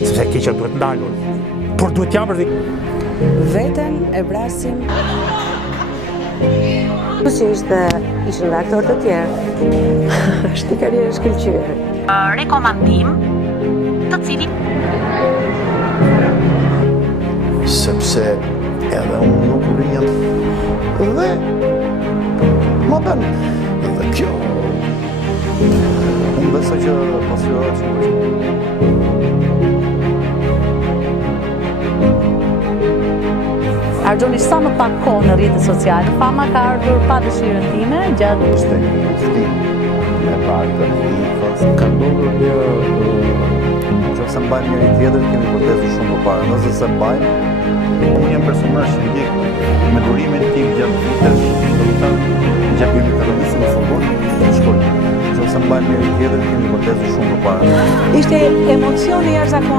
Sepse keqja duhet ndalur, por duhet t'japësh Veten e vrasim. Përgjithsisht ishin dhe aktorë të tjerë. Është një karrierë shkëlqyer. Rekomandim të cilin sepse edhe unë nuk rrijem dhe më bën dhe kjo unë besoj që pasiohet që Harxhoni sa më pak kohë në rrjetet sociale, fama ka ardhur pa dëshirën time gjatë ishte një udhëtim me parë të FIFA-s. Ka ndodhur një nëse mbajmë njëri tjetër kemi përdesu shumë përpara, nëse se mbajmë. Unë jam personazh që ndjek me durimin tim gjatë vitesh, domethënë gjatë një terrorisë në futboll në shkollë. Nëse mbajmë njëri tjetër kemi përdesu shumë përpara. Ishte emocioni i jashtëzakonshëm.